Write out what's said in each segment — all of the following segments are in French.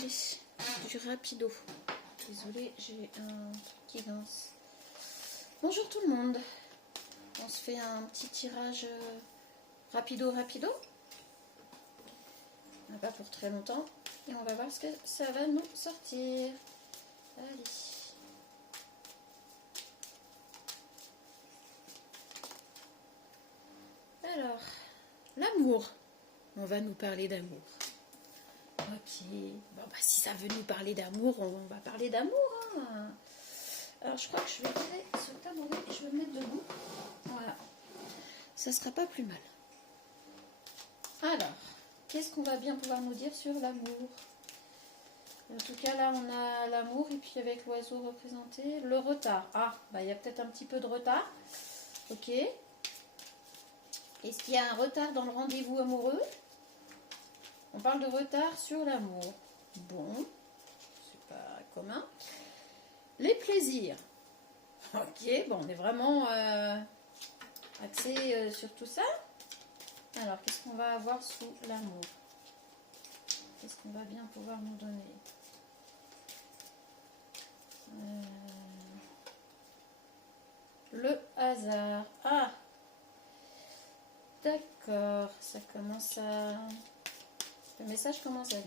Allez, du rapido. Désolée, j'ai un truc qui grince. Bonjour tout le monde. On se fait un petit tirage rapido. Pas pour très longtemps. Et on va voir ce que ça va nous sortir. Allez. Alors, l'amour. On va nous parler d'amour. Ok. Bon, bah, si ça veut nous parler d'amour, on va parler d'amour. Hein. Alors, je crois que je vais tirer ce tabouret et je vais me mettre debout. Voilà. Ça sera pas plus mal. Alors, qu'est-ce qu'on va bien pouvoir nous dire sur l'amour? En tout cas, là, on a l'amour et puis avec l'oiseau représenté, le retard. Ah, bah, il y a peut-être un petit peu de retard. Ok. Est-ce qu'il y a un retard dans le rendez-vous amoureux? On parle de retard sur l'amour. Bon, c'est pas commun. Les plaisirs. Ok, bon, on est vraiment axé sur tout ça. Alors, qu'est-ce qu'on va avoir sous l'amour? Qu'est-ce qu'on va bien pouvoir nous donner? Le hasard. Ah, d'accord, ça commence à... Le message commence à lire.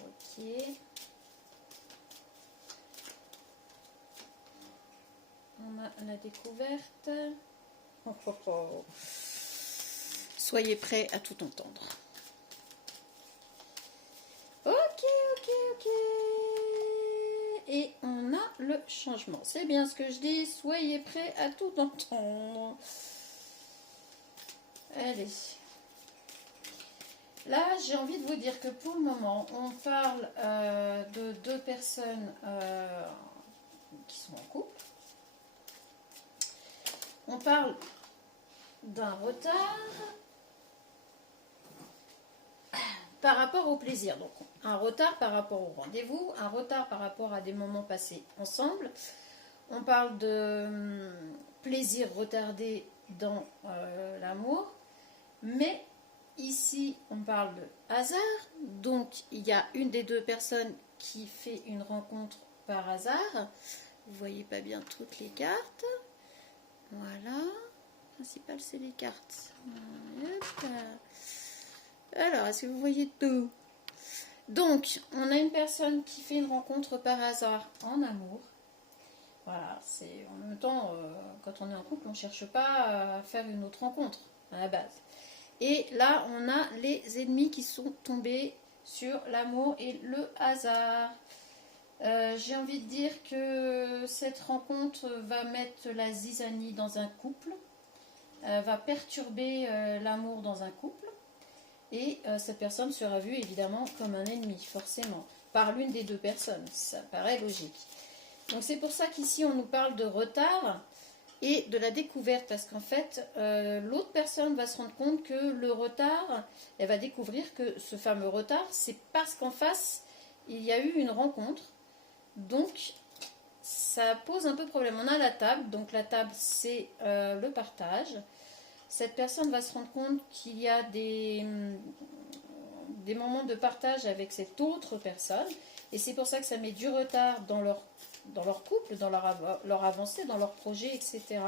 Ok. On a la découverte. Oh, oh, oh. Soyez prêts à tout entendre. Ok. Et on a le changement. C'est bien ce que je dis. Soyez prêts à tout entendre. Allez. Là, j'ai envie de vous dire que pour le moment, on parle de deux personnes qui sont en couple. On parle d'un retard par rapport au plaisir. Donc, un retard par rapport au rendez-vous, un retard par rapport à des moments passés ensemble. On parle de plaisir retardé dans l'amour. Mais ici, on parle de hasard. Donc, il y a une des deux personnes qui fait une rencontre par hasard. Vous voyez pas bien toutes les cartes. Voilà. Le principal, c'est les cartes. Hop. Alors, est-ce que vous voyez tout? Donc, on a une personne qui fait une rencontre par hasard en amour. Voilà, c'est en même temps, quand on est en couple, on ne cherche pas à faire une autre rencontre à la base. Et là, on a les ennemis qui sont tombés sur l'amour et le hasard. J'ai envie de dire que cette rencontre va mettre la zizanie dans un couple, va perturber l'amour dans un couple. Et cette personne sera vue évidemment comme un ennemi, forcément, par l'une des deux personnes. Ça paraît logique. Donc c'est pour ça qu'ici on nous parle de retard et de la découverte, parce qu'en fait, l'autre personne va se rendre compte que le retard, elle va découvrir que ce fameux retard, c'est parce qu'en face, il y a eu une rencontre. Donc, ça pose un peu de problème. On a la table, donc la table, c'est le partage. Cette personne va se rendre compte qu'il y a des moments de partage avec cette autre personne, et c'est pour ça que ça met du retard dans leur couple, dans leur avancée, dans leur projet, etc.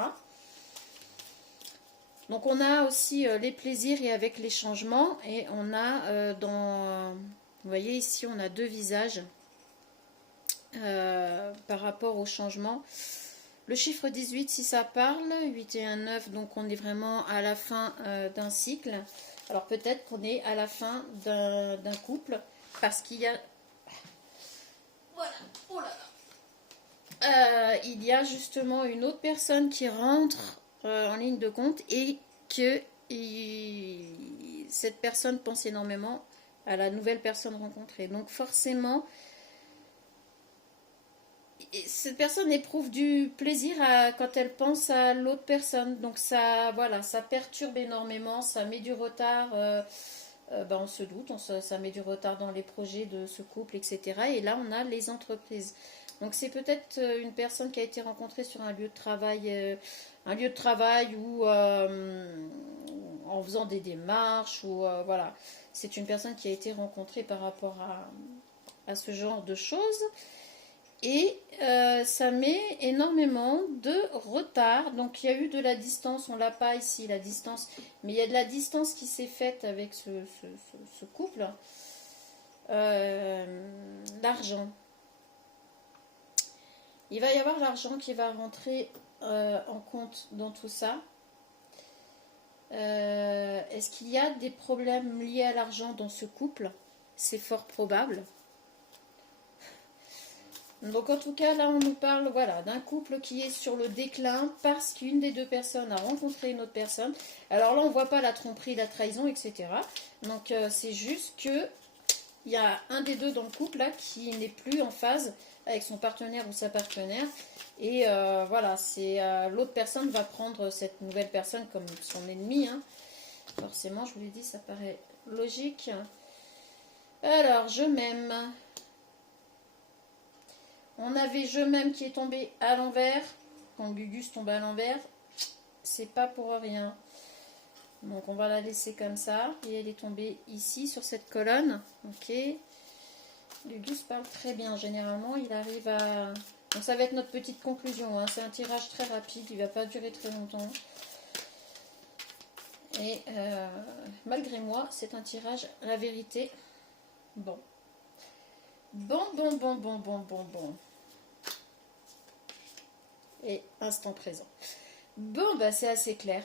Donc on a aussi les plaisirs et avec les changements, et on a vous voyez ici, on a deux visages par rapport au changement. Le chiffre 18, si ça parle, 8 et 1, 9, donc on est vraiment à la fin d'un cycle. Alors peut-être qu'on est à la fin d'un couple, parce qu'il y a... Voilà, oh là là. Il y a justement une autre personne qui rentre en ligne de compte, et que cette personne pense énormément à la nouvelle personne rencontrée. Donc forcément... cette personne éprouve du plaisir quand elle pense à l'autre personne. Donc ça, voilà, ça perturbe énormément, ça met du retard, on se doute, ça met du retard dans les projets de ce couple, etc. Et là, on a les entreprises. Donc c'est peut-être une personne qui a été rencontrée sur un lieu de travail où en faisant des démarches ou voilà. C'est une personne qui a été rencontrée par rapport à ce genre de choses. Et ça met énormément de retard. Donc il y a eu de la distance, on l'a pas ici la distance, mais il y a de la distance qui s'est faite avec ce couple. L'argent. Il va y avoir l'argent qui va rentrer en compte dans tout ça. Est-ce qu'il y a des problèmes liés à l'argent dans ce couple? C'est fort probable. Donc en tout cas là on nous parle voilà, d'un couple qui est sur le déclin parce qu'une des deux personnes a rencontré une autre personne. Alors là on ne voit pas la tromperie, la trahison, etc. Donc c'est juste que il y a un des deux dans le couple là qui n'est plus en phase avec son partenaire ou sa partenaire. Et voilà, c'est l'autre personne va prendre cette nouvelle personne comme son ennemi. Hein. Forcément, je vous l'ai dit, ça paraît logique. Alors, je m'aime. On avait je m'aime qui est tombé à l'envers. Quand Gugus tombe à l'envers, c'est pas pour rien. Donc on va la laisser comme ça. Et elle est tombée ici sur cette colonne. Ok. Gugus parle très bien. Généralement, il arrive à... Donc ça va être notre petite conclusion. Hein. C'est un tirage très rapide. Il ne va pas durer très longtemps. Et malgré moi, c'est un tirage à la vérité. Bon. Bon. Et instant présent. Bon, bah c'est assez clair.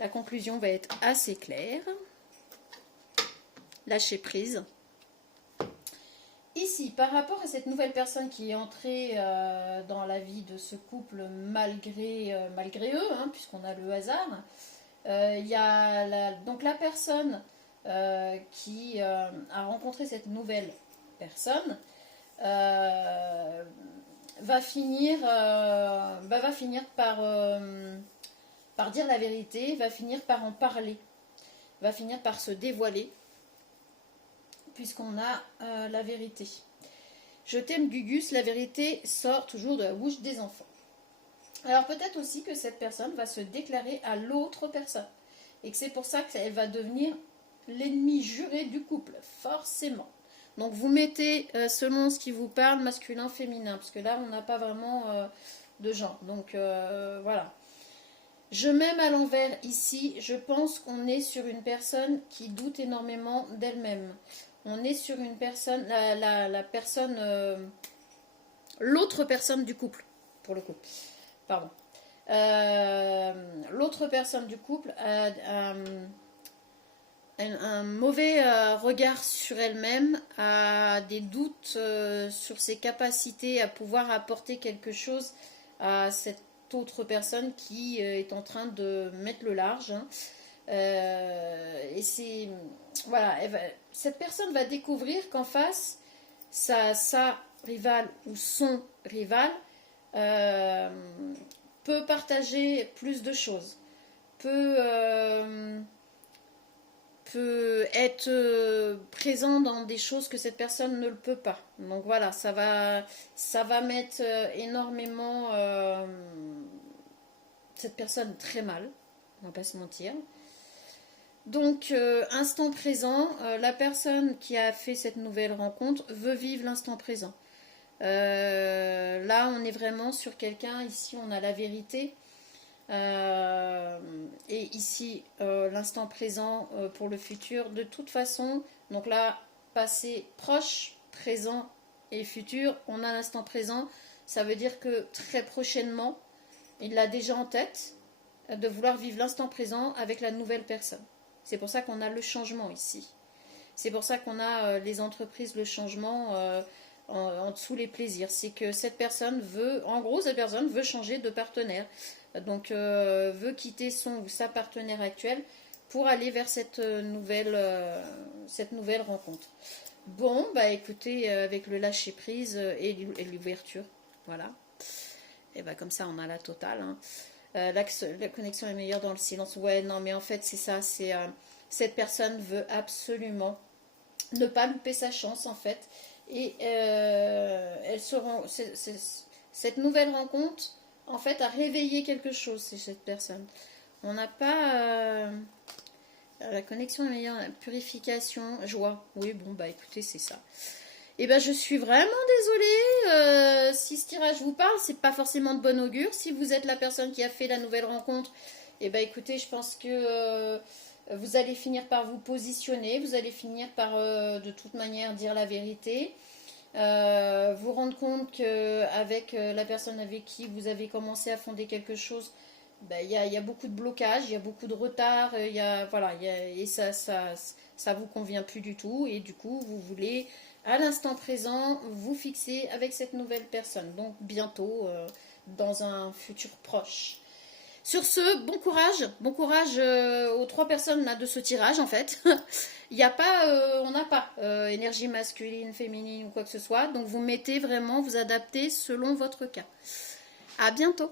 La conclusion va être assez claire. Lâcher prise. Ici, par rapport à cette nouvelle personne qui est entrée dans la vie de ce couple malgré eux, hein, puisqu'on a le hasard, il y a donc la personne qui a rencontré cette nouvelle personne va finir par dire la vérité, va finir par en parler, va finir par se dévoiler, puisqu'on a la vérité. Je t'aime Gugus, la vérité sort toujours de la bouche des enfants. Alors peut-être aussi que cette personne va se déclarer à l'autre personne, et que c'est pour ça qu'elle va devenir l'ennemi juré du couple, forcément. Donc vous mettez selon ce qui vous parle, masculin, féminin, parce que là on n'a pas vraiment de genre. Donc voilà. Je m'aime à l'envers ici, je pense qu'on est sur une personne qui doute énormément d'elle-même. On est sur une personne, la personne, l'autre personne du couple, pour le coup. Pardon. L'autre personne du couple a un mauvais regard sur elle-même, a des doutes sur ses capacités à pouvoir apporter quelque chose à cette autre personne qui est en train de mettre le large. Hein. Et c'est... Voilà, cette personne va découvrir qu'en face, sa rivale ou son rival peut partager plus de choses, peut être présent dans des choses que cette personne ne le peut pas. Donc voilà, ça va mettre énormément cette personne très mal, on va pas se mentir. Donc, instant présent, la personne qui a fait cette nouvelle rencontre veut vivre l'instant présent. Là, on est vraiment sur quelqu'un, ici on a la vérité. Et ici, l'instant présent pour le futur. De toute façon, donc là, passé, proche, présent et futur, on a l'instant présent. Ça veut dire que très prochainement, il l'a déjà en tête de vouloir vivre l'instant présent avec la nouvelle personne. C'est pour ça qu'on a le changement ici. C'est pour ça qu'on a les entreprises, le changement en dessous les plaisirs. C'est que cette personne veut, en gros, cette personne veut changer de partenaire. Donc, veut quitter son ou sa partenaire actuelle pour aller vers cette nouvelle rencontre. Bon, bah écoutez, avec le lâcher prise et l'ouverture, voilà. Et bah comme ça, on a la totale. Hein. La connexion est meilleure dans le silence. Ouais, non, mais en fait, c'est ça. C'est cette personne veut absolument ne pas louper sa chance, en fait. Et cette nouvelle rencontre, en fait, a réveillé quelque chose chez cette personne. On n'a pas la connexion est meilleure, purification, joie. Oui, bon, bah écoutez, c'est ça. Et ben, je suis vraiment désolée. Si ce tirage vous parle, c'est pas forcément de bon augure. Si vous êtes la personne qui a fait la nouvelle rencontre, et ben écoutez, je pense que vous allez finir par vous positionner. Vous allez finir par, de toute manière, dire la vérité. Vous rendre compte qu'avec la personne avec qui vous avez commencé à fonder quelque chose, ben, y a beaucoup de blocages, il y a beaucoup de retard, voilà, et ça vous convient plus du tout. Et du coup, vous voulez à l'instant présent vous fixer avec cette nouvelle personne. Donc bientôt, dans un futur proche. Sur ce, bon courage aux trois personnes là, de ce tirage en fait. Il y a pas, on n'a pas énergie masculine, féminine ou quoi que ce soit. Donc vous mettez vraiment, vous adaptez selon votre cas. À bientôt.